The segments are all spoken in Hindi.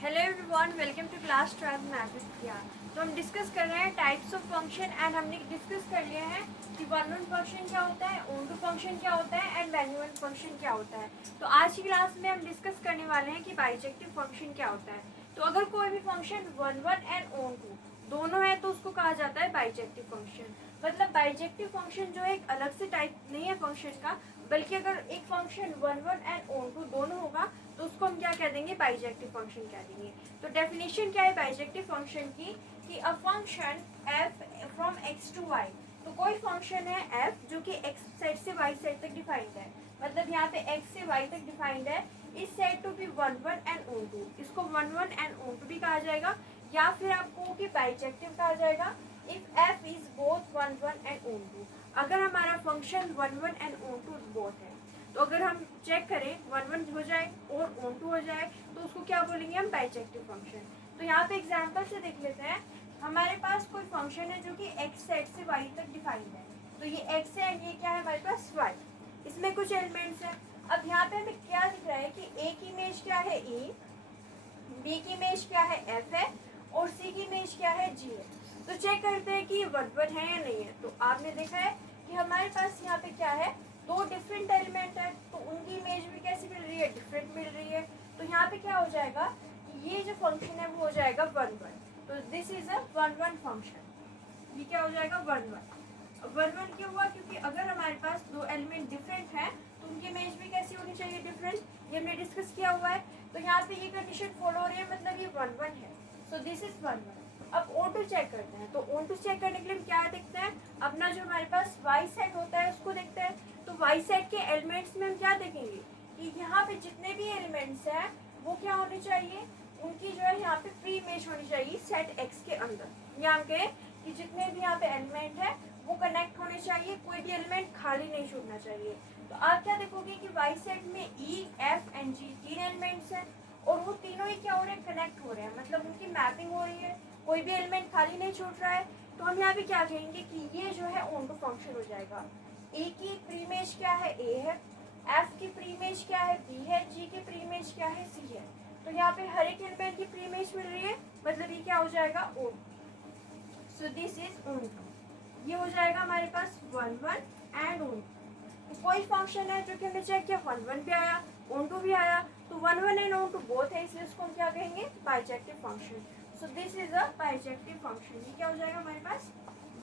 Hello everyone, welcome to class 12 math with Priya. तो हम डिस्कस कर रहे हैं टाइप्स ऑफ फंक्शन एंड हमने डिस्कस कर लिया है कि वन वन फंक्शन क्या होता है, ओन टू फंक्शन क्या होता है एंड वैल्यू वन फंक्शन क्या होता है। तो आज की क्लास में हम डिस्कस करने वाले हैं कि बाइजेक्टिव फंक्शन क्या होता है। तो अगर कोई भी function one one and onto दोनों है तो उसको कहा जाता है बाइजेक्टिव फंक्शन। मतलब बाइजेक्टिव फंक्शन जो है एक अलग से टाइप नहीं है फंक्शन का, बल्कि अगर एक function one one and onto दोनों होगा तो उसको हम क्या कह देंगे, बाइजेक्टिव फंक्शन कह देंगे। तो डेफिनेशन क्या है बाइजेक्टिव फंक्शन की कि a function f from x to y। तो कोई फंक्शन है f जो कि x सेट से y सेट तक डिफाइंड है, मतलब यहाँ पे x से y तक डिफाइंड है, इस set to be one one and onto. इसको one one and onto भी कहा जाएगा या फिर आपको कि बाइजेक्टिव कहा जाएगा if f is both one one and onto. अगर हमारा function one one and onto both है तो अगर हम चेक करें वन वन हो जाए और ओन टू हो जाए तो उसको क्या बोलेंगे हम, बाइजेक्टिव फंक्शन। तो यहाँ पे एग्जांपल से देख लेते हैं। हमारे पास कोई फंक्शन है जो कि x सेट से y तक डिफाइंड है। तो ये x है एंड ये क्या है हमारे पास y। इसमें कुछ एलिमेंट्स हैं। अब यहाँ पे हमें क्या दिख रहा है कि a की इमेज क्या है e, b की इमेज क्या है f है और c की इमेज क्या है g है। तो चेक करते हैं कि वन वन है या नहीं है। तो आपने देखा है कि हमारे पास यहाँ पे क्या है, दो डिफरेंट एलिमेंट है तो उनकी इमेज भी कैसी मिल रही है, डिफरेंट मिल रही है। तो यहाँ पे क्या हो जाएगा कि ये जो फंक्शन है वो हो जाएगा वन वन। तो this is a one one function. ये क्या हो जाएगा, वन वन। वन वन क्यों हुआ, क्योंकि अगर हमारे पास दो एलिमेंट डिफरेंट है तो उनकी इमेज भी कैसी होनी चाहिए, डिफरेंट। ये हमने डिस्कस किया हुआ है। तो यहाँ पे ये कंडीशन फॉलो हो रही है, मतलब ये वन वन है। सो दिस इज वन वन। अब ओ टू चेक करते हैं। तो ओ टू चेक करने के लिए हम क्या देखते हैं, अपना जो हमारे पास वाई सेट होता है उसको देखते हैं। तो वाई सेट के एलिमेंट्स में हम क्या देखेंगे कि यहाँ पे जितने भी एलिमेंट्स हैं वो क्या होने चाहिए, उनकी जो है यहाँ पे प्री इमेज होनी चाहिए सेट एक्स के अंदर। यहाँ के कि जितने भी यहाँ पे एलिमेंट है वो कनेक्ट होने चाहिए, कोई भी एलिमेंट खाली नहीं छूटना चाहिए। तो आप क्या देखोगे कि वाई सेट में ई एफ एंड जी तीन एलिमेंट्स हैं और वो तीनों ही क्या हो रहे हैं, कनेक्ट हो रहे हैं, मतलब उनकी मैपिंग हो रही है, कोई भी एलिमेंट खाली नहीं छूट रहा है। तो हम यहाँ पे क्या कहेंगे कि ये जो है ऑन टू फंक्शन हो जाएगा। ए की प्रीमेज क्या है, ए है। एफ की प्रीमेज क्या है, बी है। जी की प्रीमेज क्या है, सी है। तो यहाँ पे हर एक एलिमेंट की प्रीमेज मिल रही है, मतलब ये क्या हो जाएगा, on. So this is onto. ये हो जाएगा हमारे पास वन वन एंड ऑन। कोई फंक्शन है जो कि हमने चेक किया वन वन भी आया ऑन टू भी आया, तो one one and onto both है, इसलिए उसको हम क्या कहेंगे, bijective function. So this is a bijective function. ये क्या हो जाएगा हमारे पास,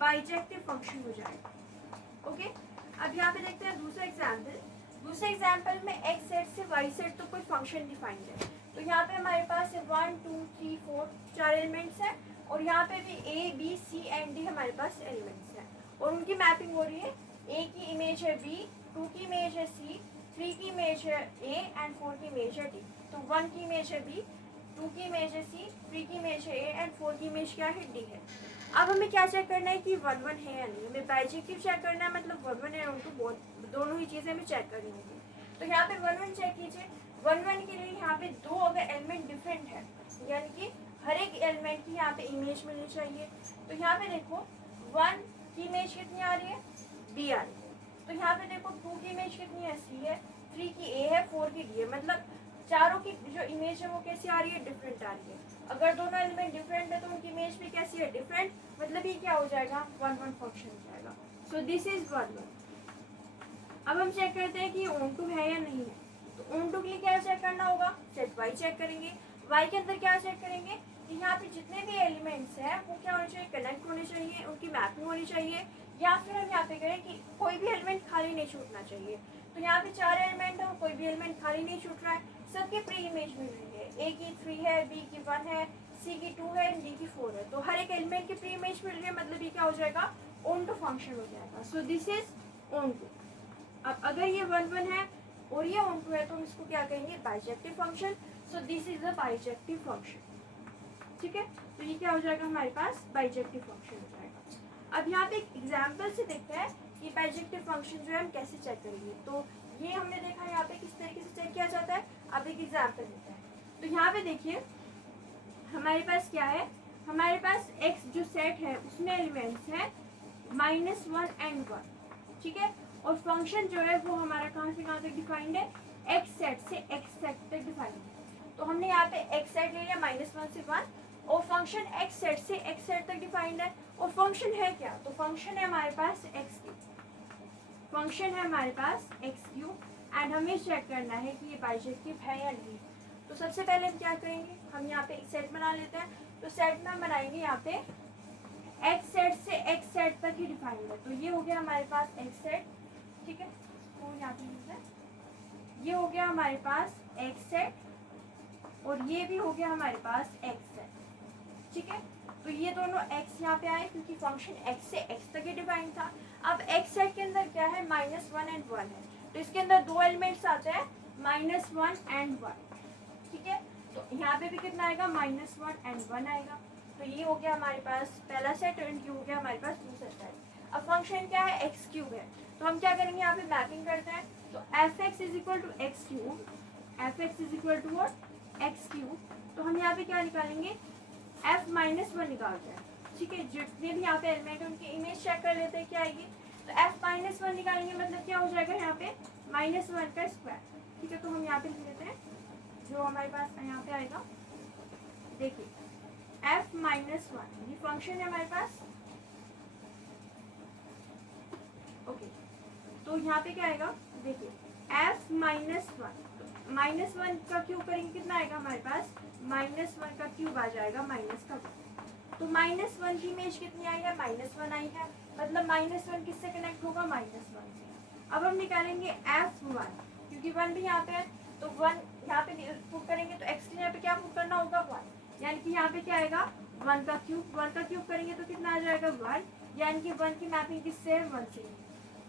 बाइजेक्टिव फंक्शन हो जाएगा। ओके अब यहाँ पे देखते हैं दूसरा एग्जाम्पल। दूसरे एग्जाम्पल में एक्स सेट से वाई सेट तो कोई फंक्शन डिफाइंड है। तो यहाँ पे हमारे पास है वन टू थ्री फोर, चार एलिमेंट्स हैं और यहाँ पे भी A B C and D हमारे पास एलिमेंट्स हैं और उनकी मैपिंग हो रही है। ए की इमेज है बी, टू की इमेज है सी, थ्री की इमेज है ए एंड फोर की इमेज है डी। तो वन की इमेज है बी, टू की इमेज है सी, थ्री की इमेज है ए एंड फोर की इमेज क्या है, डी है। अब हमें क्या चेक करना है कि वन वन है या नहीं, हमें बाइजेक्टिव चेक करना है, मतलब वन वन है उनको दोनों ही चीज़ें हमें चेक करनी होगी। तो यहाँ पे वन वन चेक कीजिए। वन वन के लिए यहाँ पे दो अगर एलिमेंट डिफरेंट है, यानी कि हर एक एलिमेंट की यहाँ पे इमेज मिलनी चाहिए। तो यहाँ पे देखो वन की इमेज कितनी आ रही है, बी आ रही है। तो यहाँ पे देखो टू की इमेज कितनी है, सी है, थ्री की ए है, फोर की डी है, मतलब चारों की जो इमेज है वो कैसी आ रही है, डिफरेंट आ रही है। अगर दोनों एलिमेंट डिफरेंट है तो उनकी इमेज भी कैसी है, डिफरेंट, मतलब ये क्या हो जाएगा, वन वन फंक्शन हो जाएगा। So this is one one. अब हम चेक करते हैं कि ऑन टू है या नहीं है। तो ऑन टू के लिए क्या चेक करना होगा, सेट वाई चेक करेंगे। वाई के अंदर क्या चेक करेंगे कि यहाँ पे जितने भी एलिमेंट्स हैं वो क्या होने चाहिए, कनेक्ट होने चाहिए, उनकी मैपिंग होनी चाहिए, या फिर हम यहाँ पे करें कि कोई भी एलिमेंट खाली नहीं छूटना चाहिए। तो यहाँ पे चार एलिमेंट है और कोई भी एलिमेंट खाली नहीं छूट रहा है, सबकी प्री इमेज मिल रही है। ए की थ्री है, बी की वन है, सी की टू है, डी की फोर है। तो हर एक एलिमेंट की प्री इमेज मिल रही है, मतलब ये क्या हो जाएगा, ऑन टू फंक्शन हो जाएगा। So this is onto. अब अगर ये वन वन है और ये ऑन टू है तो हम इसको क्या कहेंगे, bijective function. So this is a bijective function. ठीक है, तो ये क्या हो जाएगा हमारे पास, बाइजेक्टिव फंक्शन हो जाएगा। अब यहाँ पे एक एग्जाम्पल से देखते हैं कि बाइजेक्टिव फंक्शन जो है हम कैसे चेक करेंगे। तो ये हमने देखा यहाँ पे किस तरीके से चेक किया जाता है। अब एक एग्जाम्पल देते हैं। तो यहाँ पे देखिए हमारे पास क्या है, हमारे पास एक्स जो सेट है उसमें एलिमेंट्स है माइनस वन एंड वन। ठीक है, और फंक्शन जो है वो हमारा कहाँ से कहाँ तक डिफाइंड है, एक्स सेट से एक्स सेट तक डिफाइंड है। तो हमने यहाँ पे एक्स सेट ले लिया -1 से 1, और फंक्शन एक्स सेट से एक्स सेट तक डिफाइंड है। और फंक्शन है क्या, तो फंक्शन है हमारे पास एक्स क्यूब, फंक्शन है हमारे पास एक्स क्यूब, एंड हमें चेक करना है कि ये बाइजेक्टिव है या नहीं। तो सबसे पहले हम क्या करेंगे, हम यहाँ पे एक सेट बना लेते हैं। तो सेट में हम बनाएंगे यहाँ पे एक्स सेट से एक्स सेट तक ही डिफाइंड है। तो ये हो गया हमारे पास एक्स सेट, ठीक है, तो यहाँ पे ये हो गया हमारे पास एक्स सेट, और ये भी हो गया हमारे पास एक्स सेट, ठीक है। तो ये दोनों x यहाँ पे आए क्योंकि फंक्शन x से x तक ही डिफाइन था। अब x सेट के अंदर क्या है, -1 एंड 1 है, तो इसके अंदर दो एलिमेंट्स आते हैं -1 एंड 1, ठीक है। तो यहाँ पे भी कितना आएगा, -1 एंड 1 आएगा। तो ये हो गया हमारे पास पहला सेट, और ये हो गया हमारे पास दूसरा सेट। अब फंक्शन क्या है, एक्स क्यूब है, तो हम क्या करेंगे, यहाँ पे मैपिंग करते हैं। तो F X is equal to X cube, F X is equal to X cube. तो हम यहाँ पे क्या निकालेंगे, f -1 निकालते हैं, ठीक है। जितने भी यहाँ पे एलिमेंट है उनकी इमेज चेक कर लेते हैं क्या आएगी। तो f -1 निकालेंगे, मतलब क्या हो जाएगा यहाँ पे -1 का स्क्वायर, ठीक है। तो हम यहाँ पे लिख लेते हैं, जो हमारे पास यहाँ पे आएगा, देखिए f -1 ये फंक्शन है हमारे पास, ओके। तो यहाँ पे क्या आएगा, देखिए f -1 का क्यूब करेंगे, कितना आएगा हमारे पास, -1 का क्यूब आ जाएगा माइनस का 1। तो -1 की इमेज कितनी आई है, -1 आई है, मतलब -1 किससे कनेक्ट होगा, -1 से। अब हम निकालेंगे f1, क्योंकि 1 भी यहाँ पे है, तो 1 यहाँ पे पुट करेंगे, तो x के यहाँ पे क्या पुट करना होगा, 1, यानी कि यहाँ पे क्या आएगा 1 का क्यूब करेंगे तो कितना आ जाएगा 1, यानी कि 1 की मैपिंग किससे है, 1 से,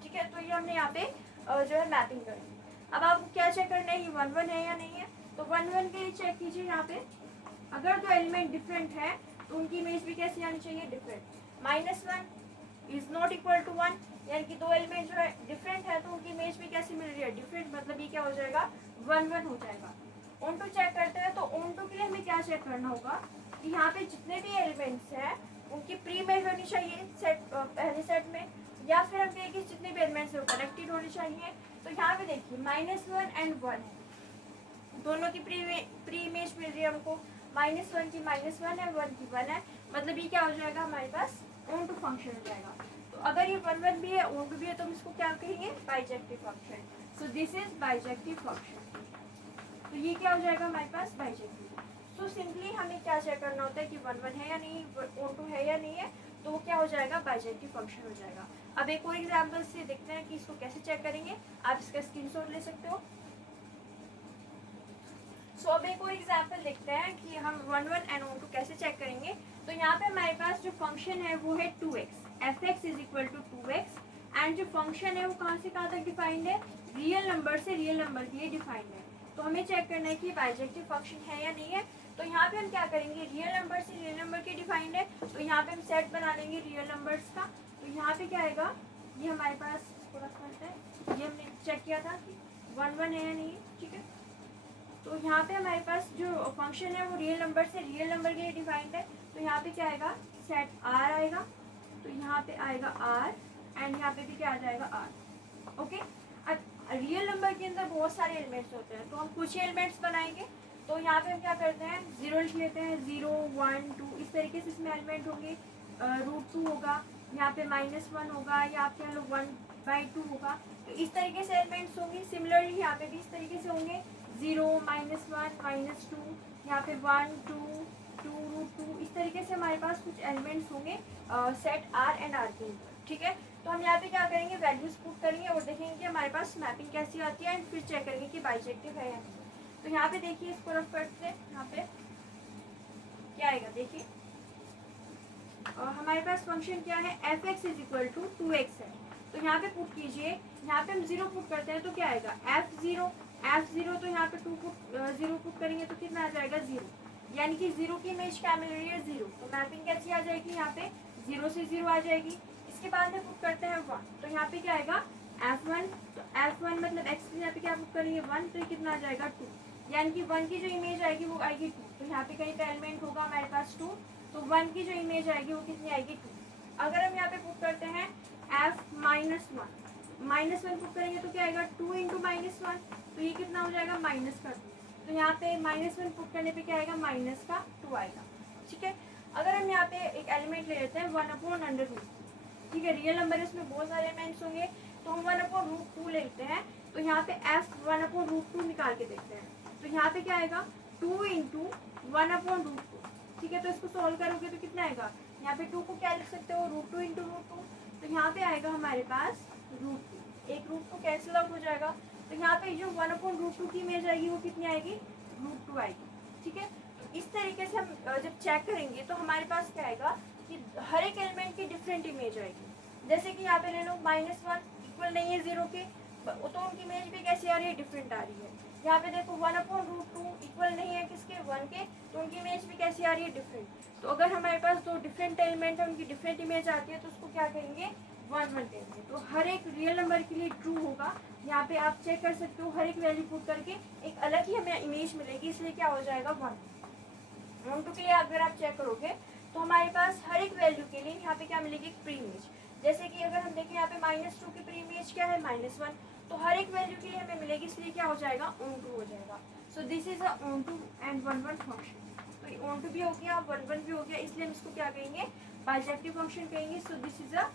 ठीक है। तो ये हमने यहाँ पे जो है मैपिंग करेंगे। अब आपको क्या चेक करना है, ये 1 है या नहीं है। तो 1 के लिए चेक कीजिए, यहाँ पे अगर दो एलिमेंट डिफरेंट है तो उनकी इमेज भी कैसी आनी चाहिए, different. -1 is not equal to 1, यानी कि दो एलिमेंट जो है डिफरेंट है तो उनकी इमेज भी कैसी मिल रही है, डिफरेंट, मतलब ये क्या हो जाएगा 1 हो जाएगा। ऑन टू चेक करते हैं, तो ऑन टू के लिए हमें क्या चेक करना होगा कि यहाँ पे जितने भी एलिमेंट्स हैं उनकी प्री इमेज होनी चाहिए सेट, पहले सेट में, या फिर हम कहें कि जितने भी एलिमेंट्स हैं वो कनेक्टेड होने चाहिए। तो यहाँ पे देखिए -1 एंड 1 है, दोनों की प्री इमेज मिल रही है हमको, -1 की -1 है, 1 की 1 है, मतलब ये क्या हो जाएगा हमारे पास ऑन टू फंक्शन हो जाएगा। तो अगर ये 1 भी है, ऑन टू भी है, तो हम इसको क्या कहेंगे, bijective function. So this is bijective function. तो ये क्या हो जाएगा हमारे पास, बाइजेक्टिव। सो सिंपली हमें क्या चेक करना होता है कि 1 है या नहीं, ऑन टू है या नहीं है, तो वो क्या हो जाएगा, बाइजेक्टिव फंक्शन हो जाएगा। अब एक और एग्जाम्पल से देखते हैं कि इसको कैसे चेक करेंगे, आप इसका स्क्रीनशॉट ले सकते हो। सो अब एक और एग्जाम्पल देखते हैं कि हम 1 एंड 1 कैसे चेक करेंगे। तो यहाँ पे हमारे पास जो फंक्शन है वो है 2x, F X is equal to 2x, and जो फंक्शन है वो कहाँ से कहाँ तक डिफाइंड है, रियल नंबर से रियल नंबर के लिए डिफाइंड है। तो हमें चेक करना है कि बाइजेक्टिव फंक्शन है या नहीं है। तो यहाँ पे हम क्या करेंगे, रियल नंबर से रियल नंबर के डिफाइंड है, तो यहाँ पे हम सेट बना लेंगे रियल नंबर्स का। तो यहाँ पे क्या आएगा, ये हमारे पास थोड़ा सा है, ये हमने चेक किया था कि 1 है या नहीं, ठीक है। तो यहाँ पे हमारे पास जो फंक्शन है वो रियल नंबर से रियल नंबर के लिए डिफाइंड है। तो यहाँ पे क्या आएगा, सेट आर आएगा, तो यहाँ पे आएगा आर, एंड यहाँ पे भी क्या आ जाएगा आर, ओके। अब रियल नंबर के अंदर बहुत सारे एलिमेंट्स होते हैं, तो हम कुछ ही एलिमेंट्स बनाएंगे। तो यहाँ पे हम क्या करते हैं, 0 लिख लेते हैं, 0 1 2 इस तरीके से इसमें एलिमेंट होंगे। √2 होगा, यहाँ पे -1 होगा, या आप कह लो 1/2 होगा। तो इस तरीके से एलिमेंट्स होंगे। सिमिलरली यहाँ पे भी इस तरीके से होंगे, 0 -1 -2, यहाँ पे 1 2 2 √2, इस तरीके से हमारे पास कुछ एलिमेंट्स होंगे सेट आर एंड आर के ऊपर, ठीक है। तो हम यहाँ पे क्या करेंगे, वैल्यूज पुट करेंगे और देखेंगे कि हमारे पास मैपिंग कैसी आती है, एंड फिर चेक करेंगे कि बाइजेक्टिव है या नहीं। तो यहाँ पे देखिए, इसको रफ करते हैं, यहाँ पे क्या आएगा, देखिए हमारे पास फंक्शन क्या है, F X is equal to 2x है। तो यहाँ पे पुट कीजिए, यहाँ पे हम 0 पुट करते हैं तो क्या आएगा, f0, तो यहाँ पे 0 पुट करेंगे तो कितना आ जाएगा, 0, यानी कि 0 की इमेज क्या मिल रही है, 0। तो मैपिंग कैसी आ जाएगी, यहाँ पे 0 से 0 आ जाएगी। इसके बाद में पुट करते हैं 1, तो यहाँ पे क्या आएगा f1, तो f1 मतलब x के यहाँ पे क्या पुट करेंगे 1, तो कितना आ जाएगा 2, यानी कि 1 की जो इमेज आएगी वो आएगी 2। तो यहाँ पे कहीं पे एलिमेंट होगा हमारे पास 2, तो 1 की जो इमेज आएगी वो कितनी आएगी 2। अगर हम यहाँ पे पुट करते हैं f -1 पुट करेंगे तो क्या आएगा 2 × -1, तो ये कितना हो जाएगा -2, तो यहाँ पे -1 पुट करने पे क्या आएगा, माइनस का 2 आएगा, ठीक है। अगर हम यहाँ पे एक एलिमेंट ले लेते हैं 1/√, ठीक है, रियल नंबर है, इसमें बहुत सारे एलिमेंट्स होंगे, तो हम 1/√2 लेते हैं। तो यहाँ पे f 1/√2 निकाल के देखते हैं, तो यहाँ पे क्या आएगा 2 × 1/√2, ठीक है। तो इसको सॉल्व करोगे तो कितना आएगा, यहाँ पे 2 को क्या लिख सकते हो, √2 × √2, तो यहाँ पे आएगा हमारे पास √2, एक √2 कैंसिल आउट हो जाएगा। तो यहाँ पे जो 1/√2 की इमेज आएगी वो कितनी आएगी, √2 आएगी, ठीक है। तो इस तरीके से हम जब चेक करेंगे तो हमारे पास क्या आएगा कि हर एक एलिमेंट की डिफरेंट इमेज आएगी। जैसे कि यहाँ पे ले लो -1 इक्वल नहीं है 0 के, तो उनकी इमेज भी कैसी आ रही है, डिफरेंट आ रही है। यहाँ पे देखो 1/√2 इक्वल नहीं है किसके, 1 के, तो उनकी इमेज भी कैसी आ रही है, डिफरेंट। तो अगर हमारे पास दो डिफरेंट एलिमेंट है, उनकी डिफरेंट इमेज आती है, तो उसको क्या कहेंगे, 1 1 कहेंगे। तो हर एक रियल नंबर के लिए ट्रू होगा। यहाँ पे आप चेक कर सकते हो, हर एक वैल्यू पुट करके एक अलग ही हमें इमेज मिलेगी, इसलिए क्या हो जाएगा 1 1 2 के लिए अगर आप चेक करोगे तो हमारे पास हर एक वैल्यू के लिए यहाँ पे क्या मिलेगी, एक प्री इमेज। जैसे कि अगर हम देखें यहाँ पे -2 की प्री इमेज क्या है, -1, तो हर एक वैल्यू के लिए हमें मिलेगी, इसलिए क्या हो जाएगा, ऑन-टू हो जाएगा। So this is a on-to and 1 1 function. तो ऑन-टू भी हो गया, 1 1 भी हो गया, इसलिए हम इसको क्या कहेंगे, बाइजेक्टिव फंक्शन कहेंगे। सो this is a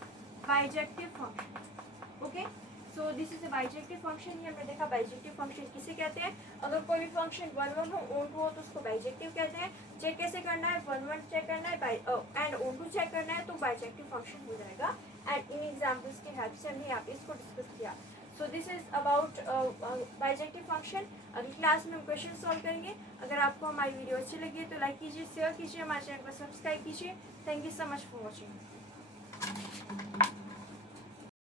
bijective function, okay. So this is a bijective function. ये हमने देखा बाइजेक्टिव फंक्शन किसे कहते हैं, अगर कोई भी फंक्शन 1 1 हो, ऑन-टू हो, तो उसको बाइजेक्टिव कहते हैं। चेक कैसे करना है, 1 1 चेक करना है एंड ऑन-टू चेक करना है, तो बाइजेक्टिव फंक्शन हो जाएगा। एंड इन एग्जाम्पल्स के हेल्प से हमने यहाँ पे इसको डिस्कस किया। सो this is about bijective function. अगली क्लास में हम क्वेश्चन सॉल्व करेंगे। अगर आपको हमारी वीडियो अच्छी लगी है तो लाइक कीजिए, शेयर कीजिए, हमारे चैनल को सब्सक्राइब कीजिए। Thank you so much for watching.